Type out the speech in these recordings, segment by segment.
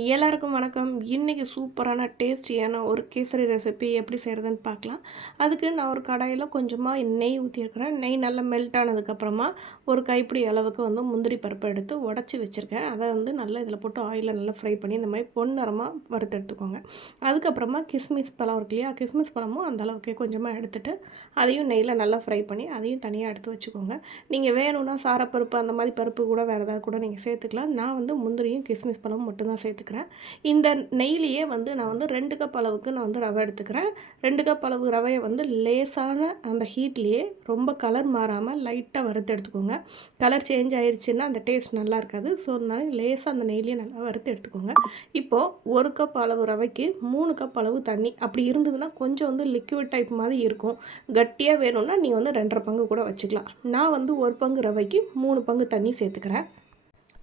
எல்லாருக்கும் வணக்கம். இன்றைக்கி சூப்பரான டேஸ்டியான ஒரு கேசரி ரெசிபி எப்படி செய்கிறதுன்னு பார்க்கலாம். அதுக்கு நான் ஒரு கடாயில் கொஞ்சமாக நெய் ஊற்றிருக்கிறேன் நெய் நல்லா மெல்ட் ஆனதுக்கப்புறமா ஒரு கைப்பிடி அளவுக்கு வந்து முந்திரி பருப்பை எடுத்து உடச்சி வச்சுருக்கேன். அதை வந்து நல்லா இதில் போட்டு ஆயிலில் நல்லா ஃப்ரை பண்ணி இந்த மாதிரி பொன்னரமாக வறுத்து எடுத்துக்கோங்க. அதுக்கப்புறமா கிஸ்மிஸ் பழம் இருக்கு இல்லையா கிஸ்மிஸ் பழமும் அந்த அளவுக்கு கொஞ்சமாக எடுத்துகிட்டு அதையும் நெய்யில் நல்லா ஃப்ரை பண்ணி அதையும் தனியாக எடுத்து வச்சுக்கோங்க. நீங்கள் வேணும்னா சாரப்பருப்பு அந்த மாதிரி பருப்பு கூட வேறு ஏதாவது கூட நீங்கள் சேர்த்துக்கலாம். நான் வந்து முந்திரியும் கிஸ்மிஸ் பழமும் மட்டும்தான் சேர்த்து எடுத்துக்கிறேன். இந்த நெய்லியே வந்து நான் வந்து ரெண்டு கப் அளவுக்கு நான் வந்து ரவை எடுத்துக்கிறேன். ரெண்டு கப் அளவு ரவையை வந்து லேசான அந்த ஹீட்லேயே ரொம்ப கலர் மாறாமல் லைட்டாக வறுத்து எடுத்துக்கோங்க. கலர் சேஞ்ச் ஆயிடுச்சுன்னா அந்த டேஸ்ட் நல்லா இருக்காது. ஸோ அதனால லேசாக அந்த நெய்லியே நல்லா வறுத்து எடுத்துக்கோங்க. இப்போது ஒரு கப் அளவு ரவைக்கு மூணு கப் அளவு தண்ணி அப்படி இருந்ததுன்னா கொஞ்சம் வந்து லிக்விட் டைப் மாதிரி இருக்கும். கட்டியாக வேணும்னா நீங்கள் வந்து ரெண்டரை பங்கு கூட வச்சுக்கலாம். நான் வந்து ஒரு பங்கு ரவைக்கு மூணு பங்கு தண்ணி சேர்த்துக்கிறேன்.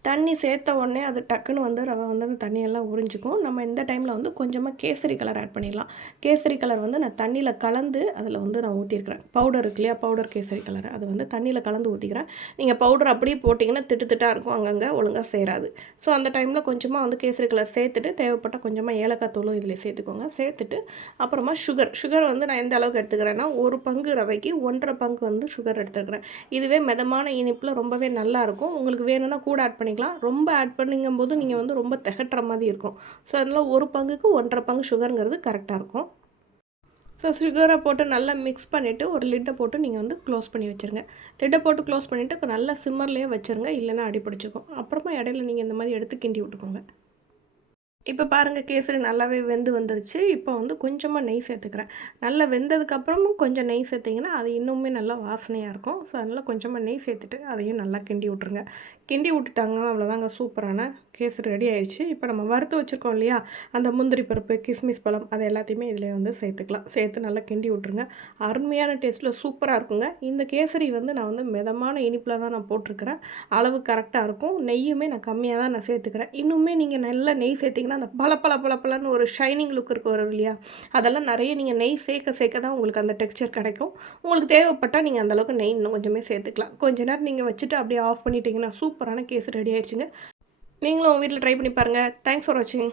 தண்ணி சேர்த்த உடனே அது டக்குன்னு வந்து ரவை வந்து அந்த தண்ணியெல்லாம் உறிஞ்சிக்கும். நம்ம இந்த டைமில் வந்து கொஞ்சமாக கேசரி கலர் ஆட் பண்ணிடலாம். கேசரி கலர் வந்து நான் தண்ணியில் கலந்து அதில் வந்து நான் ஊற்றிருக்கிறேன் பவுடர் இருக்கு இல்லையா? பவுடர் கேசரி கலர் அது வந்து தண்ணியில் கலந்து ஊற்றிக்கிறேன் நீங்கள் பவுடர் அப்படியே போட்டிங்கன்னா திட்டு திட்டாக இருக்கும். அங்கங்கே ஒழுங்காக சேராது. ஸோ அந்த டைமில் கொஞ்சமாக வந்து கேசரி கலர் சேர்த்துட்டு தேவைப்பட்ட கொஞ்சமாக ஏலக்காய் தூளும் இதில் சேர்த்துக்கோங்க. சேர்த்துட்டு அப்புறமா சுகர் சுகர் வந்து நான் எந்த அளவுக்கு எடுத்துக்கிறேன்னா ஒரு பங்கு ரவைக்கு ஒன்றரை பங்கு வந்து சுகர் எடுத்துக்கிறேன் இதுவே மிதமான இனிப்பில் ரொம்பவே நல்லாயிருக்கும் உங்களுக்கு வேணும்னா கூட ஆட் பண்ணி பண்ணிக்கலாம். ரொம்ப ஆட் பண்ணிங்கும் போது நீங்கள் வந்து ரொம்ப திகட்டுற மாதிரி இருக்கும். ஸோ அதனால் ஒரு பங்குக்கு ஒன்றரை பங்கு சுகருங்கிறது கரெக்டாக இருக்கும். ஸோ சுகரை போட்டு நல்லா மிக்ஸ் பண்ணிவிட்டு ஒரு லிட்டை போட்டு நீங்கள் வந்து க்ளோஸ் பண்ணி வச்சுருங்க. லிட்டை போட்டு க்ளோஸ் பண்ணிவிட்டு நல்லா சிம்மர்லேயே வச்சுருங்க. இல்லைன்னா அடி பிடிச்சிக்கும் அப்புறமா இடையில நீங்கள் இந்த மாதிரி எடுத்து கிண்டி விட்டுக்கோங்க. இப்போ பாருங்கள் கேசரி நல்லாவே வெந்து வந்துருச்சு. இப்போ வந்து கொஞ்சமாக நெய் சேர்த்துக்கிறேன். நல்லா வெந்ததுக்கப்புறமும் கொஞ்சம் நெய் சேர்த்திங்கன்னா அது இன்னுமே நல்லா வாசனையாக இருக்கும். ஸோ அதனால் கொஞ்சமாக நெய் சேர்த்துட்டு அதையும் நல்லா கிண்டி விட்ருங்க கிண்டி விட்டுட்டாங்க அவ்வளோதாங்க சூப்பரான கேசரி ரெடி ஆயிடுச்சு. இப்போ நம்ம வறுத்து வச்சுருக்கோம் இல்லையா? அந்த முந்திரி பருப்பு கிஸ்மிஸ் பழம் அது எல்லாத்தையுமே இதில் வந்து சேர்த்துக்கலாம். சேர்த்து நல்லா கிண்டி விட்ருங்க அருமையான டேஸ்ட்டில் சூப்பராக இருக்குங்க. இந்த கேசரி வந்து நான் வந்து மிதமான இனிப்பில் தான் நான் போட்டிருக்கிறேன். அளவு கரெக்டாக இருக்கும். நெய்யுமே நான் கம்மியாக தான் நான் சேர்த்துக்கிறேன். இன்னுமே நீங்கள் நல்லா நெய் சேர்த்திங்கன்னா அந்த பல பல பல பலன்னு ஒரு ஷைனிங் லுக் இருக்கு வரும் இல்லையா? அதெல்லாம் நிறைய நீங்கள் நெய் சேர்க்க சேர்க்க தான் உங்களுக்கு அந்த டெக்ஸ்சர் கிடைக்கும். உங்களுக்கு தேவைப்பட்டால் நீங்கள் அந்தளவுக்கு நெய் இன்னும் கொஞ்சமே சேர்த்துக்கலாம். கொஞ்ச நேரம் நீங்கள் வச்சுட்டு அப்படியே ஆஃப் பண்ணிட்டீங்கன்னா சூப்பரான கேஸ் ரெடி ஆயிடுச்சுங்க. நீங்களும் உங்கள் வீட்டில் ட்ரை பண்ணி பாருங்கள் தேங்க்ஸ் ஃபார் வாட்சிங்